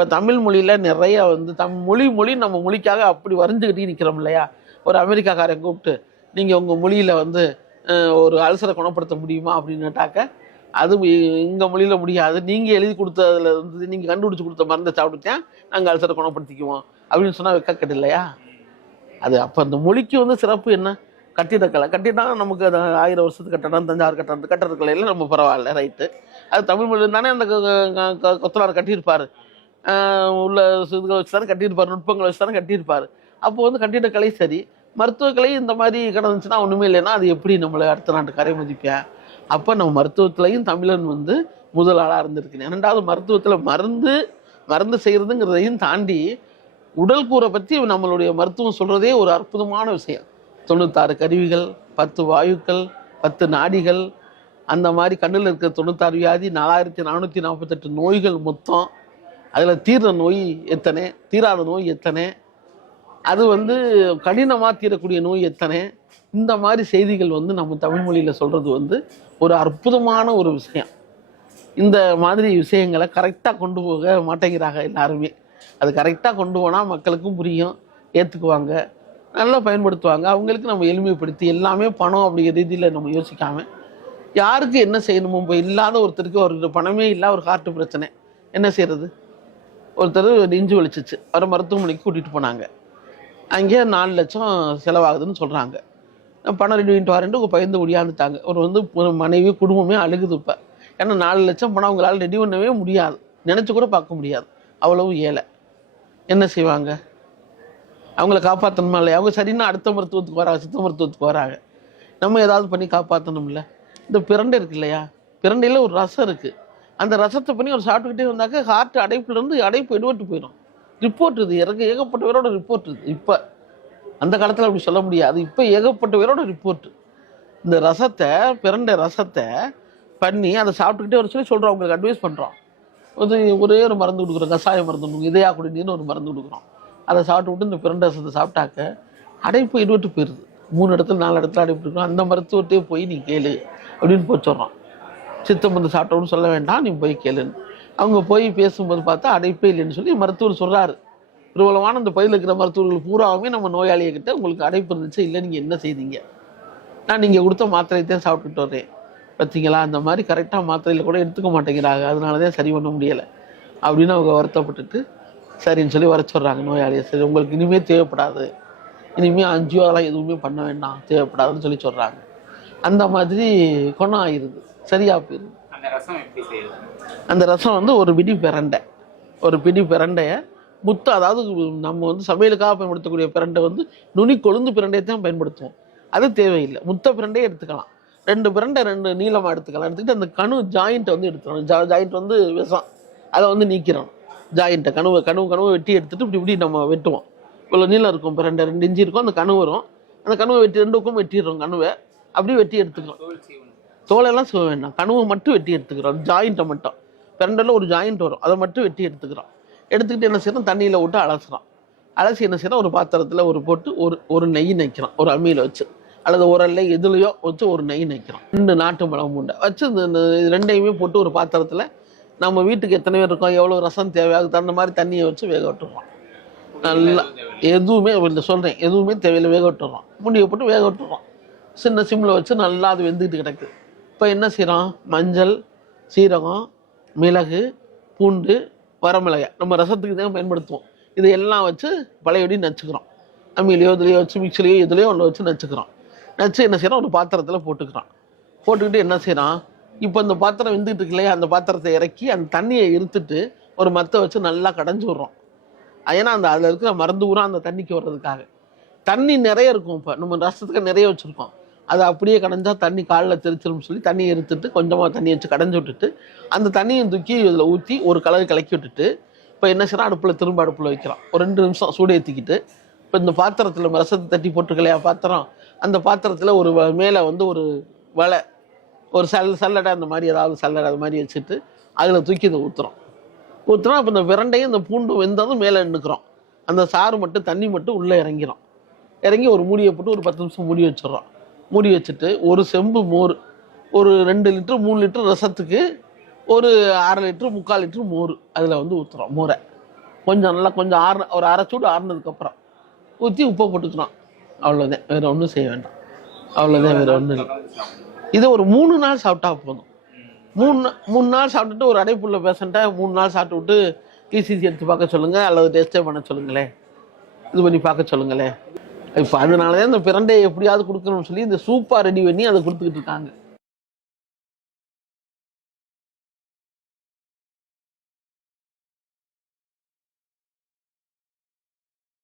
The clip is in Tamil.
இப்போ தமிழ் மொழியில் நிறைய வந்து தம் மொழி மொழி நம்ம மொழிக்காக அப்படி வரைஞ்சிக்கிட்டே நிற்கிறோம் இல்லையா? ஒரு அமெரிக்காக்காரை கூப்பிட்டு நீங்கள் உங்கள் மொழியில் வந்து ஒரு அல்சரை குணப்படுத்த முடியுமா? அப்படின்னு கேட்டாக்க அது எங்கள் மொழியில் முடியாது. நீங்கள் எழுதி கொடுத்ததுல இருந்து நீங்கள் கண்டுபிடிச்சி கொடுத்த மருந்தை சாப்பிட்டுட்டேன் நாங்கள் அல்சரை குணப்படுத்திக்குவோம். அப்படின்னு சொன்னால் வெக்கக்கட்டு இல்லையா? அது அப்போ அந்த மொழிக்கு வந்து சிறப்பு என்ன? கட்டிடக்கலை. கட்டிடம் நமக்கு அது ஆயிரம் வருஷத்து கட்டடம் தஞ்சாவூர் கட்டடம் கட்டடக்கலையில் நம்ம பரவாயில்ல ரைட்டு அது தமிழ் மொழியில் தானே அந்த க- கொத்தனார் கட்டியிருப்பார். உள்ள இதுகளை வச்சு தானே கட்டியிருப்பார் நுட்பங்களை வச்சு தானே கட்டியிருப்பார். அப்போ வந்து கட்டிடக்கலை சரி. மருத்துவக்கலை இந்த மாதிரி கிடந்துச்சுன்னா ஒன்றுமே இல்லைன்னா அது எப்படி நம்மளை அடுத்த நாட்டு கரை மதிப்பேன் அப்போ நம்ம மருத்துவத்துலையும் தமிழன் வந்து முதல் ஆளாக இருந்திருக்கேன் ரெண்டாவது மருத்துவத்தில் மருந்து மருந்து செய்கிறதுங்கிறதையும் தாண்டி உடல் கூரை பற்றி நம்மளுடைய மருத்துவம் சொல்கிறதே ஒரு அற்புதமான விஷயம். தொண்ணூத்தாறு கருவிகள் பத்து வாயுக்கள் பத்து நாடிகள் அந்த மாதிரி கண்ணில் இருக்கிற தொண்ணூத்தாறு வியாதி நாலாயிரத்தி நானூற்றி நாற்பத்தெட்டு நோய்கள் மொத்தம் அதில் தீர்ற நோய் எத்தனை? தீராத நோய் எத்தனை? அது வந்து கடினமாக தீரக்கூடிய நோய் எத்தனை? இந்த மாதிரி செய்திகள் வந்து நம்ம தமிழ் மொழியில் சொல்கிறது வந்து ஒரு அற்புதமான ஒரு விஷயம். இந்த மாதிரி விஷயங்களை கரெக்டாக கொண்டு போக மாட்டேங்கிறாங்க எல்லாருமே. அது கரெக்டாக கொண்டு போனால் மக்களுக்கும் புரியும் ஏற்றுக்குவாங்க நல்லா பயன்படுத்துவாங்க. அவங்களுக்கு நம்ம எளிமைப்படுத்தி எல்லாமே பணம் அப்படிங்கிற ரீதியில் நம்ம யோசிக்காம யாருக்கு என்ன செய்யணுமோ இப்போ இல்லாத ஒருத்தருக்கு ஒரு பணமே இல்லை ஒரு ஹார்ட் பிரச்சனை. என்ன செய்கிறது ஒருத்தர் நெஞ்சு வலிச்சிச்சு. அவரை மருத்துவமனைக்கு கூட்டிகிட்டு போனாங்க. அங்கேயே நாலு லட்சம் செலவாகுதுன்னு சொல்கிறாங்க பணம் ரெடி பண்ணிட்டு வரேன்ட்டு பயந்து ஒடியாந்துட்டாங்க. ஒரு வந்து மனைவி குடும்பமே அழுகுது இப்போ. ஏன்னா நாலு லட்சம் பணம் அவங்களால ரெடி பண்ணவே முடியாது. நினச்சி கூட பார்க்க முடியாது. அவ்வளவு ஏழை. என்ன செய்வாங்க? அவங்கள காப்பாற்றணுமா இல்லையா? அவங்க சரின்னா அடுத்த மருத்துவத்துக்கு வராங்க சித்த மருத்துவத்துக்கு வராங்க நம்ம ஏதாவது பண்ணி காப்பாற்றணும்ல இந்த பிரண்டை இருக்கு இல்லையா? பிரண்டையில் ஒரு ரசம் இருக்குது அந்த ரசத்தை பண்ணி அவர் சாப்பிட்டுக்கிட்டே வந்தாக்க ஹார்ட் அடைப்புலேருந்து அடைப்பு எடுபட்டு போயிடும். ரிப்போர்ட் இது. இறங்க ஏகப்பட்ட பேரோட ரிப்போர்ட் இது. இப்போ அந்த காலத்தில் அப்படி சொல்ல முடியாது. இப்போ ஏகப்பட்ட பேரோட ரிப்போர்ட் இந்த ரசத்தை பிரண்டை ரசத்தை பண்ணி அதை சாப்பிட்டுக்கிட்டே ஒரு சொல்லி சொல்கிறோம் உங்களுக்கு அட்வைஸ் பண்ணுறோம் ஒரு ஒரே ஒரு மருந்து கொடுக்குறோம். கசாயம் மருந்து கொடுக்குறோம் இதயா குடிநீர்னு ஒரு மருந்து கொடுக்குறோம். அதை சாப்பிட்டு விட்டு இந்த பிறண்ட ரசத்தை சாப்பிட்டாக்க அடைப்பு எடுபட்டு போயிடுது மூணு இடத்துல நாலு இடத்துல அடைப்பு இருக்கணும் அந்த மருத்துவத்தையே போய் நீ கேளு அப்படின்னு போய் சொல்கிறோம் சித்தம் மருந்து சாப்பிட்டோம்னு சொல்ல வேண்டாம் நீ போய் கேளுன்னு அவங்க போய் பேசும்போது பார்த்தா அடைப்பே இல்லைன்னு சொல்லி மருத்துவர் சொல்கிறாரு பிரபலமான அந்த பயிரில் இருக்கிற மருத்துவர்கள் பூராவுமே நம்ம நோயாளியை கிட்ட உங்களுக்கு அடைப்பு இருந்துச்சு இல்லை நீங்கள் என்ன செய்தீங்க? நான் நீங்கள் கொடுத்த மாத்திரையை தான் சாப்பிட்டுட்டு வரேன் பார்த்தீங்களா அந்த மாதிரி கரெக்டாக மாத்திரையில் கூட எடுத்துக்க மாட்டேங்கிறாங்க. அதனால தான் சரி பண்ண முடியலை. அப்படின்னு அவங்க வருத்தப்பட்டுட்டு சரின்னு சொல்லி வர சொல்கிறாங்க நோயாளியை. சரி உங்களுக்கு இனிமேல் தேவைப்படாது. இனிமேல் அஞ்சு அதெல்லாம் எதுவுமே பண்ண வேண்டாம். தேவைப்படாதுன்னு சொல்லி சொல்கிறாங்க அந்த மாதிரி குணம் ஆயிடுது சரியா போயிடுது அந்த ரசம் அந்த ரசம் வந்து ஒரு பிடி பிரண்டை. ஒரு பிடி பிரண்டையை முத்த அதாவது நம்ம வந்து சமையலுக்காக பயன்படுத்தக்கூடிய பிரண்டை வந்து நுனி கொழுந்து பிரண்டையை தான் பயன்படுத்துவோம். அது தேவையில்லை. முத்த பிரண்டையே எடுத்துக்கலாம். ரெண்டு பிரண்டை ரெண்டு நீளமாக எடுத்துக்கலாம். எடுத்துக்கிட்டு அந்த கணு ஜாயிண்ட்டை வந்து எடுத்துக்கணும். ஜா ஜாயிண்ட் வந்து விஷம் அதை வந்து நீக்கிறோம் ஜாயிண்ட்டை கணுவை கணுவு கணுவை வெட்டி எடுத்துட்டு இப்படி இப்படி நம்ம வெட்டுவோம். இவ்வளோ நீளம் இருக்கும். பிரண்டை ரெண்டு இன்ச்சு இருக்கும். அந்த கணு வரும். அந்த கணுவை வெட்டி ரெண்டு பக்கம் வெட்டிடுறோம். கணுவை அப்படியே வெட்டி எடுத்துக்கிறோம் சீவனம் தோலெல்லாம் செய்ய வேண்டாம் கணுவை மட்டும் வெட்டி எடுத்துக்கிறோம் ஜாயிண்ட்டை மட்டும். பிரண்டில் ஒரு ஜாயிண்ட் வரும். அதை மட்டும் வெட்டி எடுத்துக்கிறோம் எடுத்துக்கிட்டு என்ன செய்யணும் தண்ணியில் விட்டு அலசுறோம் அலசி என்ன செய்யணும் ஒரு பாத்திரத்தில் ஒரு போட்டு ஒரு ஒரு நெய் நைக்கிறான். ஒரு அம்மியில் வச்சு. அல்லது உரல்ல எதுலையோ வச்சு ஒரு நெய் நைக்கிறோம் ரெண்டு நாட்டு மிளகு முண்டை வச்சு இந்த ரெண்டையுமே போட்டு ஒரு பாத்திரத்தில் நம்ம வீட்டுக்கு எத்தனை பேர் இருக்கோம்? எவ்வளோ ரசம் தேவை? அதுக்கு தகுந்த மாதிரி தண்ணியை வச்சு வேக விட்டுறோம் நல்லா எதுவுமே இந்த சொல்கிறேன் எதுவுமே தேவையில்லை. வேக விட்டுறோம் முடியை போட்டு வேக விட்டுறோம் சின்ன சிம்மில் வச்சு நல்லா அது வெந்துக்கிட்டு கிடக்கு. இப்போ என்ன செய்கிறோம் மஞ்சள் சீரகம் மிளகு பூண்டு வரமிளகாய். நம்ம ரசத்துக்கு தான் பயன்படுத்துவோம். இது எல்லாம் வச்சு பழையபடி நச்சுக்கிறோம். அம்மிலையோ இதுலையோ வச்சு மிக்சிலையோ இதுலையோ ஒன்று வச்சு நச்சுக்கிறோம். நச்சு என்ன செய்கிறோம் ஒரு பாத்திரத்தில் போட்டுக்கிறோம் போட்டுக்கிட்டு என்ன செய்கிறான் இப்போ இந்த பாத்திரம் வெந்துக்கிட்டு இருக்கு இல்லையா? அந்த பாத்திரத்தை இறக்கி அந்த தண்ணியை இருத்துட்டு ஒரு மத்தை வச்சு நல்லா கடைஞ்சி விட்றோம். ஏன்னா அந்த அதில் இருக்கிற மருந்து ஊரா அந்த தண்ணிக்கு வர்றதுக்காக. தண்ணி நிறைய இருக்கும் இப்போ. நம்ம ரசத்துக்கு நிறைய வச்சுருக்கோம். அதை அப்படியே கடைஞ்சா தண்ணி காலில் தெரிச்சிரும்னு சொல்லி தண்ணியை எடுத்துட்டு கொஞ்சமாக தண்ணி வச்சு கடைஞ்சி விட்டுட்டு அந்த தண்ணியை தூக்கி இதில் ஊற்றி ஒரு கலர் கலக்கி விட்டுட்டு இப்போ என்ன செய்யறோம் அடுப்பில் திரும்ப அடுப்பில் வைக்கிறோம் ஒரு ரெண்டு நிமிஷம் சூடு ஏற்றிக்கிட்டு இப்போ இந்த பாத்திரத்தில் நம்ம ரசத்தை தட்டி போட்டிருக்கலையா? பாத்திரம். அந்த பாத்திரத்தில் ஒரு வ- மேலே வந்து ஒரு வலை ஒரு சல் சல்லடை அந்த மாதிரி ஏதாவது சல்லடை அது மாதிரி வச்சுட்டு அதில் தூக்கி இதை ஊற்றுறோம் ஊற்றுனா அப்போ இந்த விரண்டையும் இந்த பூண்டு வெந்ததும் மேலே நின்றுக்கிறோம் அந்த சாறு மட்டும் தண்ணி மட்டும் உள்ளே இறங்கிறோம் இறங்கி ஒரு மூடியை போட்டு ஒரு பத்து நிமிஷம் மூடி வச்சிடுறோம். மூடி வச்சுட்டு ஒரு செம்பு மோர் ஒரு ரெண்டு லிட்டரு மூணு லிட்டரு ரசத்துக்கு ஒரு அரை லிட்டரு முக்கால் லிட்டரு மோர் அதில் வந்து ஊற்றுறோம் மோரை. கொஞ்சம் நல்லா கொஞ்சம் ஆறு ஒரு அரை சூடு ஆறுனதுக்கப்புறம் ஊற்றி உப்பை போட்டுக்கிறோம் அவ்வளோதான் வேறு ஒன்றும் செய்ய வேண்டாம். அவ்வளோதான் வேறு ஒன்றும் இல்லை. இதை ஒரு மூணு நாள் சாப்பிட்டா போதும். மூணு மூணு நாள் சாப்பிட்டுட்டு ஒரு அடைப்புள்ள பேஷண்ட்டை மூணு நாள் சாப்பிட்டு விட்டு இசிசி எடுத்து பார்க்க சொல்லுங்கள் அல்லது டெஸ்ட்டே பண்ண சொல்லுங்களேன். இது பண்ணி பார்க்க சொல்லுங்களேன். இப்போ அதனால தான் இந்த பிரண்டையை எப்படியாவது கொடுக்கணும்னு சொல்லி இந்த சூப்பாக ரெடி பண்ணி அதை கொடுத்துக்கிட்டு இருக்காங்க.